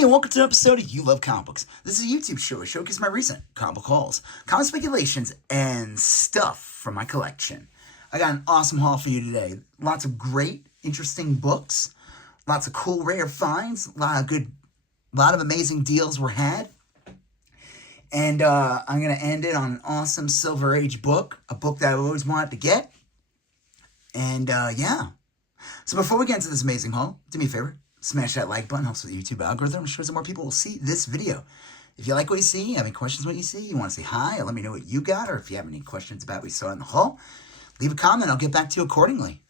Hey, and welcome to an episode of You Love Comic Books. This is a YouTube show. I showcase my recent comic book hauls, comic speculations, and stuff from my collection. I got an awesome haul for you today. Lots of great, interesting books, lots of cool, rare finds, a lot of amazing deals were had. And I'm going to end it on an awesome Silver Age book, a book that I've always wanted to get. And yeah. So before we get into this amazing haul, do me a favor. Smash that like button, helps with the YouTube algorithm, shows that more people will see this video. If you like what you see, have any questions what you see, you want to say hi, or let me know what you got, or if you have any questions about what you saw in the haul, leave a comment, I'll get back to you accordingly.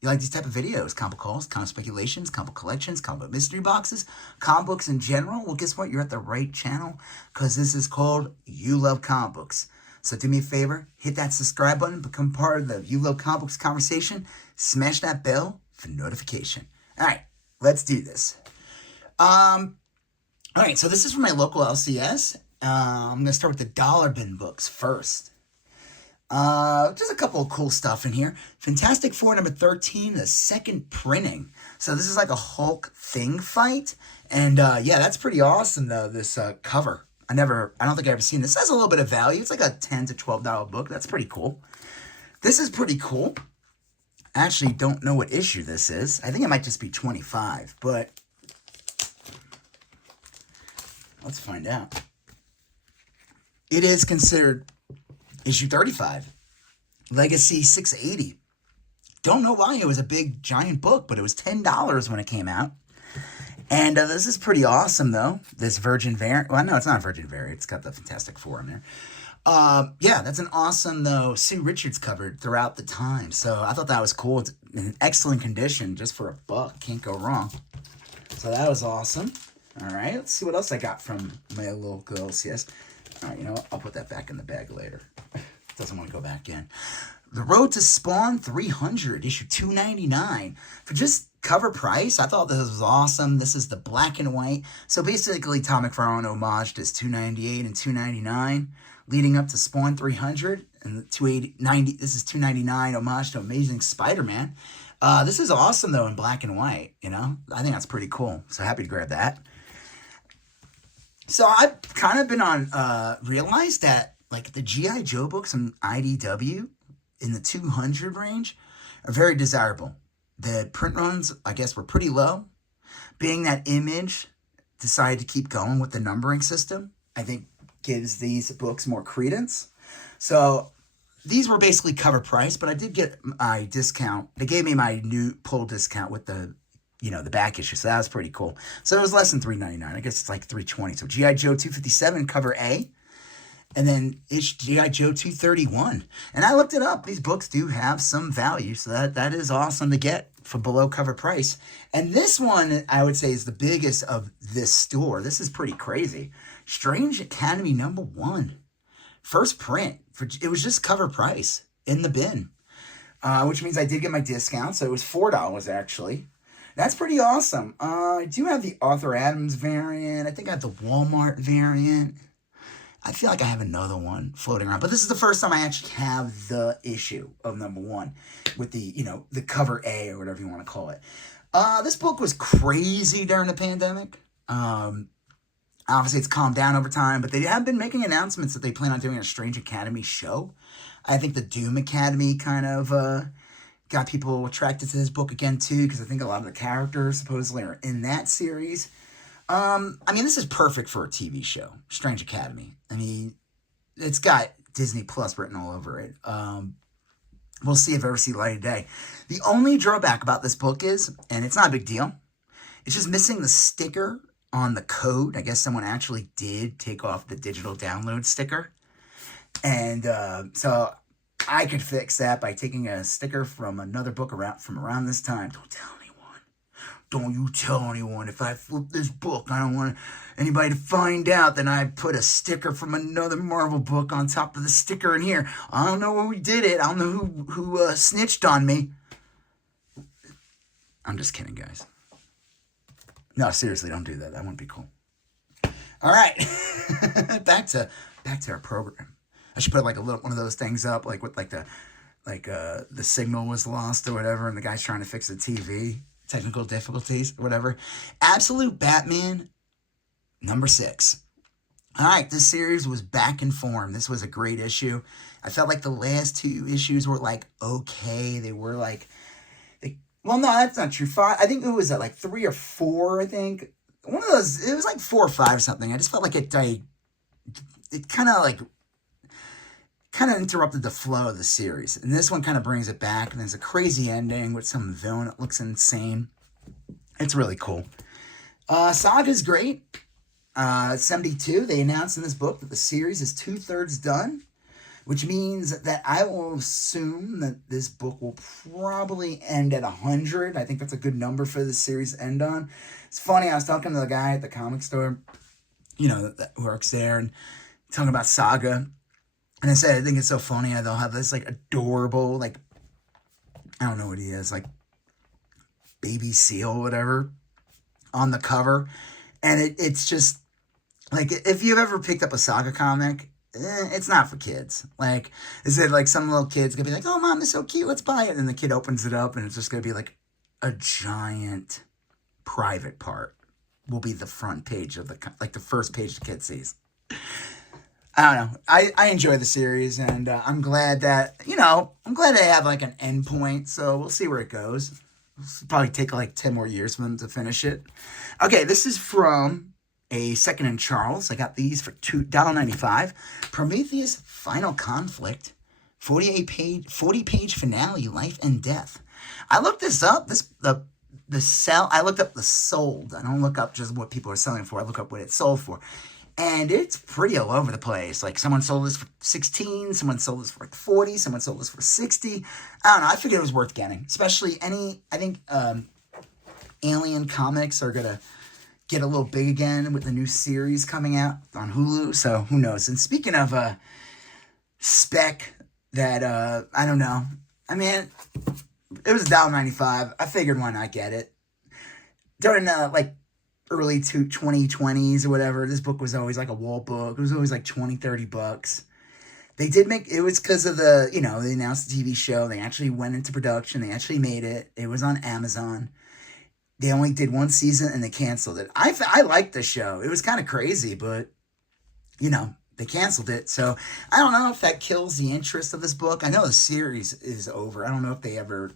You like these type of videos, comic book hauls, comic speculations, comic book collections, comic book mystery boxes, comic books in general, well guess what, you're at the right channel, because this is called You Love Comic Books. So do me a favor, hit that subscribe button, become part of the You Love Comic Books conversation, smash that bell for notification. Alright. Let's do this. All right, so this is from my local LCS. I'm going to start with the dollar bin books first. Just a couple of cool stuff in here. Fantastic Four number 13, the second printing. So this is like a Hulk Thing fight. And yeah, that's pretty awesome, though, this cover. I don't think I've ever seen this. It has a little bit of value. It's like a $10 to $12 book. That's pretty cool. This is pretty cool. I actually don't know what issue this is. I think it might just be 25, but let's find out. It is considered issue 35, Legacy 680. Don't know why it was a big, giant book, but it was $10 when it came out. And this is pretty awesome, though. This Virgin variant. Well, no, it's not a Virgin variant. It's got the Fantastic Four in there. Yeah, that's an awesome, though, Sue Richards covered throughout the time. So I thought that was cool. It's in excellent condition just for $1. Can't go wrong. So that was awesome. All right, let's see what else I got from my local LCS. All right, you know what? I'll put that back in the bag later. Doesn't want to go back in. The Road to Spawn 300, issue 299. For just cover price, I thought this was awesome. This is the black and white. So basically, Tom McFarlane homaged his 298 and 299. Leading up to Spawn 300 and 290. This is 299, homage to Amazing Spider-Man. This is awesome, though, in black and white, you know? I think that's pretty cool, so happy to grab that. So I've kind of been on, realized that, like, the G.I. Joe books on IDW in the 200 range are very desirable. The print runs, I guess, were pretty low. Being that Image decided to keep going with the numbering system, I think gives these books more credence. So these were basically cover price, but I did get my discount. They gave me my new pull discount with the, you know, the back issue. So that was pretty cool. So it was less than $3.99. I guess it's like $3.20. So G.I. Joe 257 cover A. And then it's G.I. Joe 231. And I looked it up. These books do have some value. So that is awesome to get for below cover price. And this one, I would say, is the biggest of this store. This is pretty crazy. Strange Academy number 1. First print. It was just cover price in the bin. Which means I did get my discount. So it was $4 actually. That's pretty awesome. I do have the Arthur Adams variant. I think I have the Walmart variant. I feel like I have another one floating around. But this is the first time I actually have the issue of number 1. With the, you know, the cover A or whatever you want to call it. This book was crazy during the pandemic. Obviously, it's calmed down over time, but they have been making announcements that they plan on doing a Strange Academy show. I think the Doom Academy kind of got people attracted to this book again, too, because I think a lot of the characters supposedly are in that series. I mean, this is perfect for a TV show, Strange Academy. I mean, it's got Disney Plus written all over it. We'll see if it ever see the light of day. The only drawback about this book is, and it's not a big deal, it's just missing the sticker on the code. I guess someone actually did take off the digital download sticker. And so I could fix that by taking a sticker from another book from around this time. Don't tell anyone. Don't you tell anyone. If I flip this book, I don't want anybody to find out that I put a sticker from another Marvel book on top of the sticker in here. I don't know who did it. I don't know who snitched on me. I'm just kidding, guys. No, seriously, don't do that. That wouldn't be cool. All right, back to our program. I should put like a little one of those things up, like with the signal was lost or whatever, and the guy's trying to fix the TV, technical difficulties or whatever. Absolute Batman Number 6. All right, this series was back in form. This was a great issue. I felt like the last 2 issues were like okay. They were like, well, no, that's not true. 5. I think it was at like 3 or 4. I think one of those. It was like 4 or 5 or something. I just felt like it kind of interrupted the flow of the series. And this one kind of brings it back. And there's a crazy ending with some villain that looks insane. It's really cool. Saga's great. 72, they announced in this book that the series is 2/3 done, which means that I will assume that this book will probably end at 100. I think that's a good number for the series to end on. It's funny, I was talking to the guy at the comic store, that works there, and talking about Saga. And I said, I think it's so funny how they'll have this, like, adorable, like, I don't know what he is, like, baby seal or whatever on the cover. And it's just, like, if you've ever picked up a Saga comic, it's not for kids. Like, is it like some little kid's gonna be like, oh, Mom, this is so cute, let's buy it. And the kid opens it up, and it's just gonna be like a giant private part will be the front page of the first page the kid sees. I don't know. I enjoy the series, and I'm glad that, I'm glad they have like an end point, so we'll see where it goes. It'll probably take like 10 more years for them to finish it. Okay, this is from a Second and Charles. I got these for $2.95. Prometheus Final Conflict, 40-page finale, life and death. I looked this up. I looked up the sold. I don't look up just what people are selling for. I look up what it sold for. And it's pretty all over the place. Like, someone sold this for 16, someone sold this for like 40, someone sold this for 60. I don't know. I figured it was worth getting. Especially I think Alien comics are going to get a little big again with the new series coming out on Hulu. So, who knows? And speaking of spec that, I don't know. I mean, it was $1.95. I figured why not get it. During, early 2020s or whatever, this book was always like a wall book. It was always like $20-$30. They did it was because of they announced the TV show. They actually went into production. They actually made it. It was on Amazon. They only did 1 season and they canceled it. I liked the show. It was kind of crazy, but, they canceled it. So I don't know if that kills the interest of this book. I know the series is over. I don't know if they ever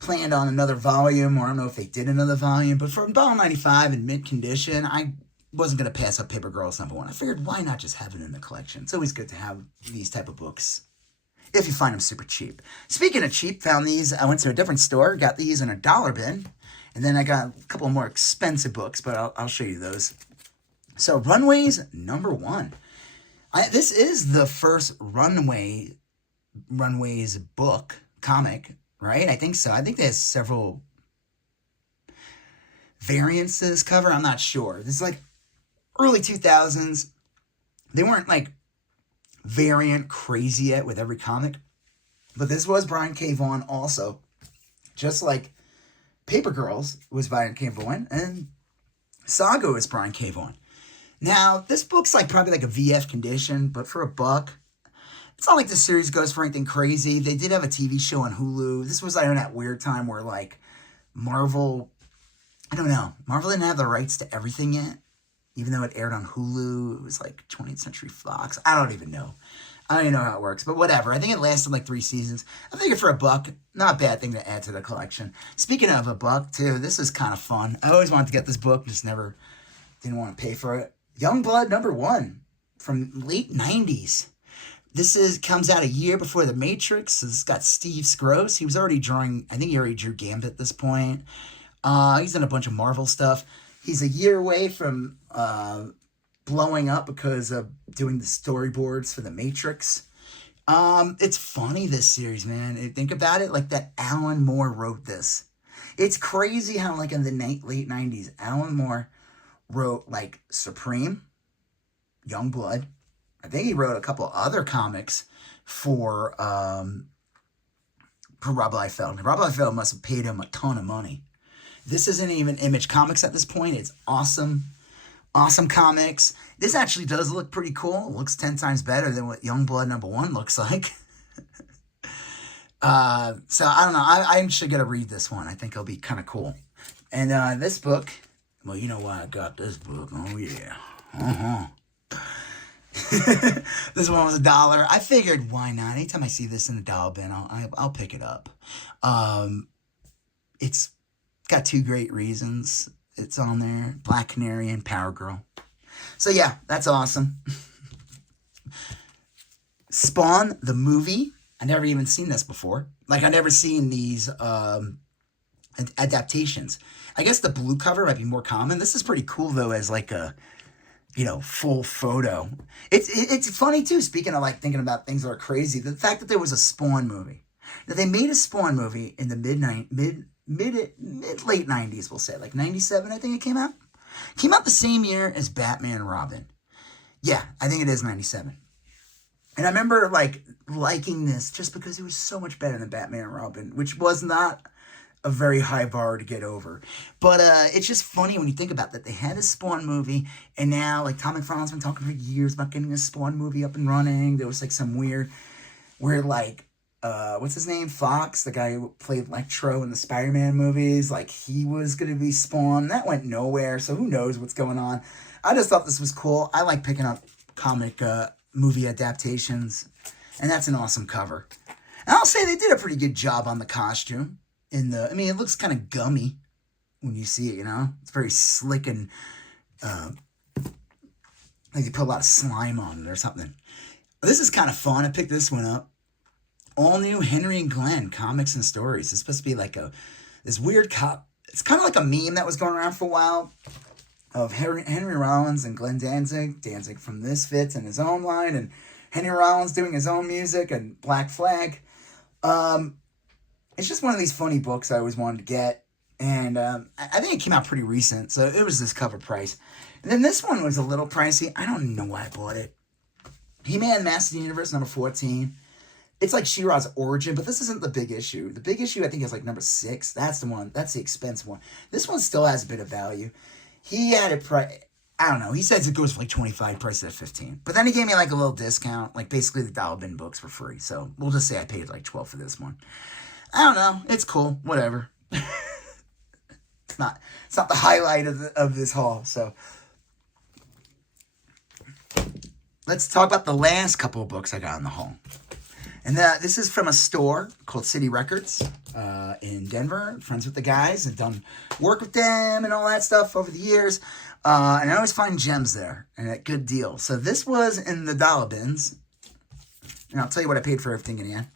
planned on another volume, or I don't know if they did another volume, but for $1.95 in mint condition, I wasn't going to pass up Paper Girls #1. I figured, why not just have it in the collection? It's always good to have these type of books if you find them super cheap. Speaking of cheap, found these. I went to a different store, got these in a dollar bin, and then I got a couple more expensive books, but I'll show you those. So, Runaways #1. This is the first Runaways book, comic, right? I think so. I think there's several variants to this cover. I'm not sure. This is like early 2000s. They weren't like variant crazy yet with every comic. But this was Brian K. Vaughan also. Just like Paper Girls was Brian K. Vaughan, and Saga was Brian K. Vaughan. Now, this book's probably like a VF condition, but for $1. It's not like the series goes for anything crazy. They did have a TV show on Hulu. This was in that weird time where Marvel, I don't know. Marvel didn't have the rights to everything yet. Even though it aired on Hulu, it was 20th Century Fox. I don't even know. I don't even know how it works, but whatever. I think it lasted 3 seasons. I think for $1, not a bad thing to add to the collection. Speaking of $1 too, this is kind of fun. I always wanted to get this book, just never didn't want to pay for it. Youngblood #1 from late 90s. This comes out a year before The Matrix. It's got Steve Scrooge. He was already drawing, I think he already drew Gambit at this point. He's done a bunch of Marvel stuff. He's a year away from blowing up because of doing the storyboards for The Matrix. It's funny, this series, man. Think about it, that Alan Moore wrote this. It's crazy how, in the late 90s, Alan Moore wrote, Supreme, Youngblood. I think he wrote a couple other comics for Rob Liefeld. Rob Liefeld must have paid him a ton of money. This isn't even Image Comics at this point. It's awesome. Awesome comics. This actually does look pretty cool. It looks 10 times better than what Youngblood #1 looks like. So, I don't know. I should get to read this one. I think it'll be kind of cool. And this book Well, you know why I got this book. Oh, yeah. Uh-huh. This one was $1. I figured, why not? Anytime I see this in the dollar bin, I'll pick it up. It's got two great reasons. It's on there. Black Canary and Power Girl. So yeah, that's awesome. Spawn, the movie. I never even seen this before. Like, I never seen these adaptations. I guess the blue cover might be more common. This is pretty cool, though, as like a, full photo. It's funny, too, speaking of, like, thinking about things that are crazy. The fact that there was a Spawn movie. That they made a Spawn movie in the late 90s, we'll say. Like, 97, I think it came out. Came out the same year as Batman and Robin. Yeah, I think it is 97. And I remember, like, liking this just because it was so much better than Batman and Robin, which was not a very high bar to get over. But it's just funny when you think about that. They had a Spawn movie, and now, like, Tom McFarlane's been talking for years about getting a Spawn movie up and running. There was, like, some weird, like, what's his name? Fox, the guy who played Electro in the Spider-Man movies. Like, he was going to be Spawn. That went nowhere, so who knows what's going on. I just thought this was cool. I like picking up comic movie adaptations, and that's an awesome cover. And I'll say they did a pretty good job on the costume. It looks kind of gummy when you see it, It's very slick and like they put a lot of slime on it or something. This is kind of fun. I picked this one up. All new Henry and Glenn comics and stories. It's supposed to be like this weird it's kind of like a meme that was going around for a while of Henry Rollins and Glenn Danzig. Danzig from Misfits and his own line, and Henry Rollins doing his own music, and Black Flag. It's just one of these funny books I always wanted to get, and I think it came out pretty recent, so it was this cover price. And then this one was a little pricey. I don't know why I bought it. He-Man Masters of the Universe, number 14. It's like She-Ra's origin, but this isn't the big issue. The big issue, I think, is like number 6. That's the one. That's the expensive one. This one still has a bit of value. He had it I don't know. He says it goes for like 25, priced at 15. But then he gave me like a little discount. Like basically the dollar bin books for free. So we'll just say I paid like 12 for this one. I don't know. It's cool. Whatever. It's not the highlight of this haul. So let's talk about the last couple of books I got in the haul. And this is from a store called City Records in Denver. Friends with the guys. I've done work with them and all that stuff over the years. And I always find gems there and at good deal. So this was in the dollar bins. And I'll tell you what I paid for everything in the end.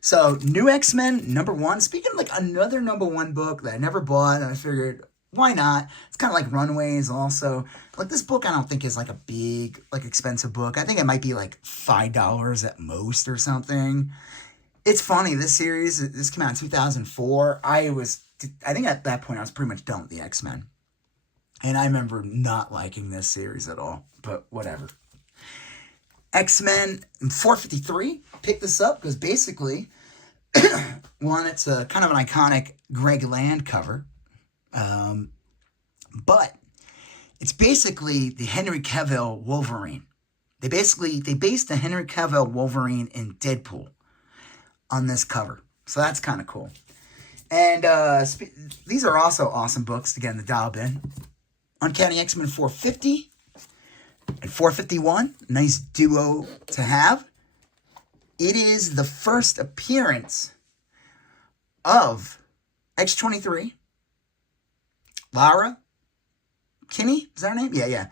So New X-Men number 1. Speaking of like another number 1 book that I never bought, and I figured, why not? It's kind of like Runaways also. Like this book I don't think is like a big, like expensive book. I think it might be like $5 at most or something. It's funny, this came out in 2004. I think at that point I was pretty much done with the X-Men. And I remember not liking this series at all, but whatever. X-Men 453, picked this up because basically, one, it's a kind of an iconic Greg Land cover. But it's basically the Henry Cavill Wolverine. They based the Henry Cavill Wolverine in Deadpool on this cover. So that's kind of cool. And these are also awesome books to get in the dollar bin. Uncanny X-Men 450 and 451. Nice duo to have. It is the first appearance of X-23. Lara Kinney, is that her name? Yeah.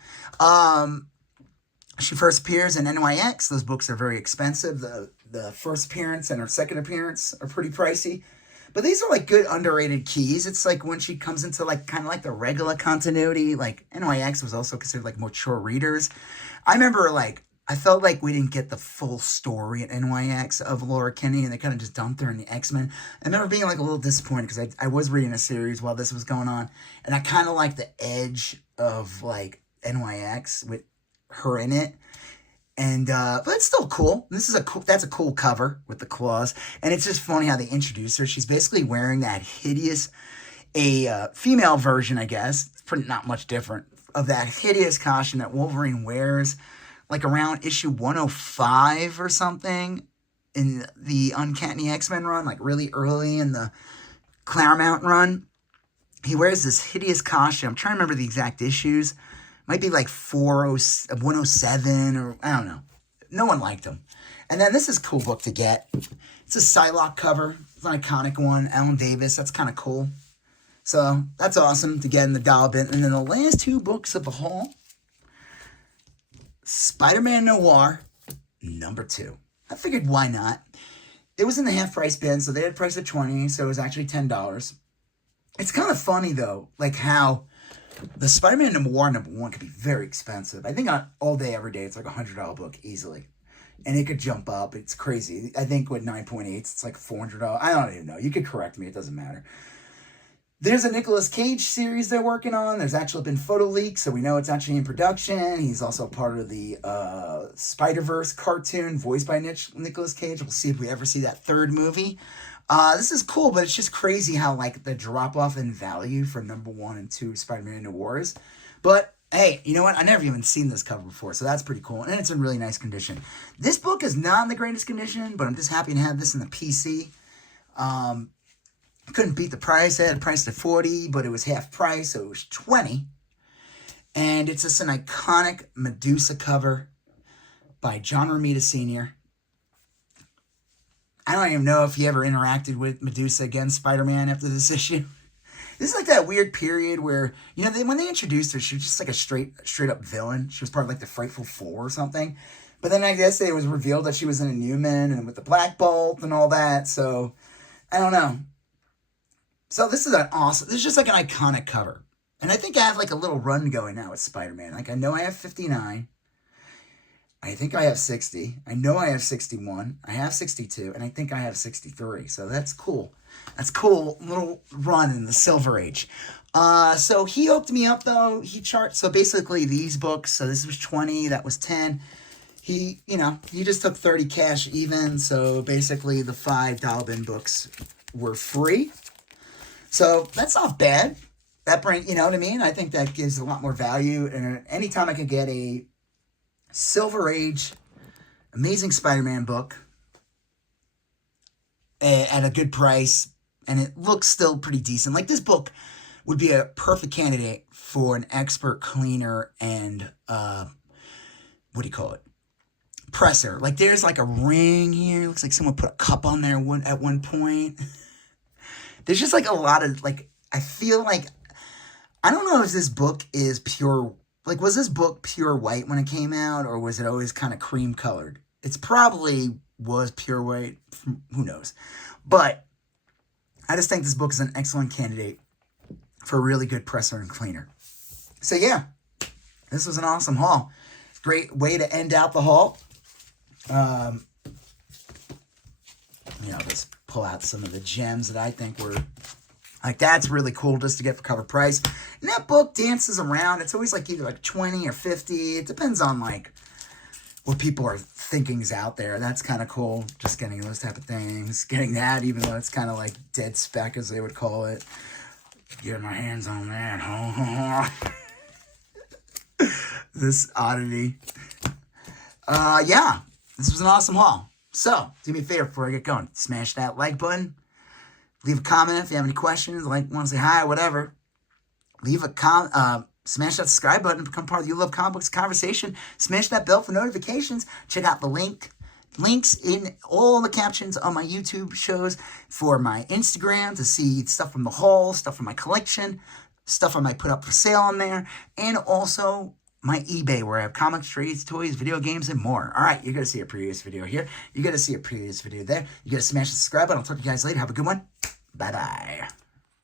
She first appears in NYX. Those books are very expensive. The first appearance and her second appearance are pretty pricey. But these are like good underrated keys. It's like when she comes into like kind of like the regular continuity, like NYX was also considered like mature readers. I remember like I felt like we didn't get the full story at NYX of Laura Kinney, and they kind of just dumped her in the X-Men. I remember being like a little disappointed because I was reading a series while this was going on, and I kind of like the edge of like NYX with her in it. And but it's still cool. That's a cool cover with the claws, and it's just funny how they introduce her. She's basically wearing that hideous, female version, I guess. It's pretty not much different of that hideous costume that Wolverine wears, like around issue 105 or something in the Uncanny X-Men run, like really early in the Claremont run. He wears this hideous costume. I'm trying to remember the exact issues. Might be like 107 or I don't know. No one liked him. And then this is a cool book to get. It's a Psylocke cover. It's an iconic one. Alan Davis. That's kind of cool. So that's awesome to get in the dollar bin. And then the last two books of the haul. Spider-Man Noir, #2. I figured why not. It was in the half price bin, so they had a price of $20, so it was actually $10. It's kind of funny though, like how the Spider-Man Noir #1 could be very expensive. I think on all day, every day, it's like a $100 book easily. And it could jump up. It's crazy. I think with 9.8s, it's like $400. I don't even know. You could correct me. It doesn't matter. There's a Nicolas Cage series they're working on. There's actually been photo leaks, so we know it's actually in production. He's also part of the Spider-Verse cartoon voiced by Nicolas Cage. We'll see if we ever see that third movie. This is cool, but it's just crazy how like the drop-off in value for #1 and 2 Spider-Man Noirs. But hey, you know what? I never even seen this cover before, so that's pretty cool. And it's in really nice condition. This book is not in the greatest condition, but I'm just happy to have this in the PC. Couldn't beat the price. I had it priced at $40, but it was half price, so it was $20. And it's just an iconic Medusa cover by John Romita Sr. I don't even know if he ever interacted with Medusa against Spider-Man after this issue. This is like that weird period where, you know, when they introduced her, she was just like a straight up villain. She was part of like the Frightful Four or something. But then I guess it was revealed that she was an Inhuman and with the Black Bolt and all that. So, I don't know. So this is this is just like an iconic cover. And I think I have like a little run going now with Spider-Man. Like I know I have 59. I think I have 60. I know I have 61. I have 62. And I think I have 63. So that's cool. That's cool. Little run in the Silver Age. So he hooked me up though. So basically these books, so this was 20, that was 10. He just took 30 cash even. So basically the $5 bin books were free. So that's not bad. That brings, you know what I mean? I think that gives a lot more value. And anytime I can get a Silver Age Amazing Spider-Man book at a good price, and it looks still pretty decent. Like this book would be a perfect candidate for an expert cleaner and, what do you call it? Presser. Like there's like a ring here. Looks like someone put a cup on there at one point. There's just like a lot of, like, I feel like, I don't know if this book is pure, like, was this book pure white when it came out, or was it always kind of cream colored? It's probably was pure white, who knows. But I just think this book is an excellent candidate for a really good presser and cleaner. So yeah, this was an awesome haul. Great way to end out the haul. Just pull out some of the gems that I think were, like, that's really cool just to get for cover price. And that book dances around. It's always like either like 20 or 50. It depends on like what people are thinking is out there. That's kind of cool. Just getting those type of things. Getting that, even though it's kind of like dead spec, as they would call it. Get my hands on that. This oddity. Yeah. This was an awesome haul. So, do me a favor before I get going. Smash that like button. Leave a comment if you have any questions, like, want to say hi, whatever. Leave a smash that subscribe button, become part of the You Love Comic Books conversation. Smash that bell for notifications. Check out the links in all the captions on my YouTube shows for my Instagram to see stuff from the haul, stuff from my collection, stuff I might put up for sale on there, and also my eBay where I have comics, trades, toys, video games, and more. All right, you're going to see a previous video here. You're going to see a previous video there. You're going to smash the subscribe button. I'll talk to you guys later. Have a good one. Bye-bye.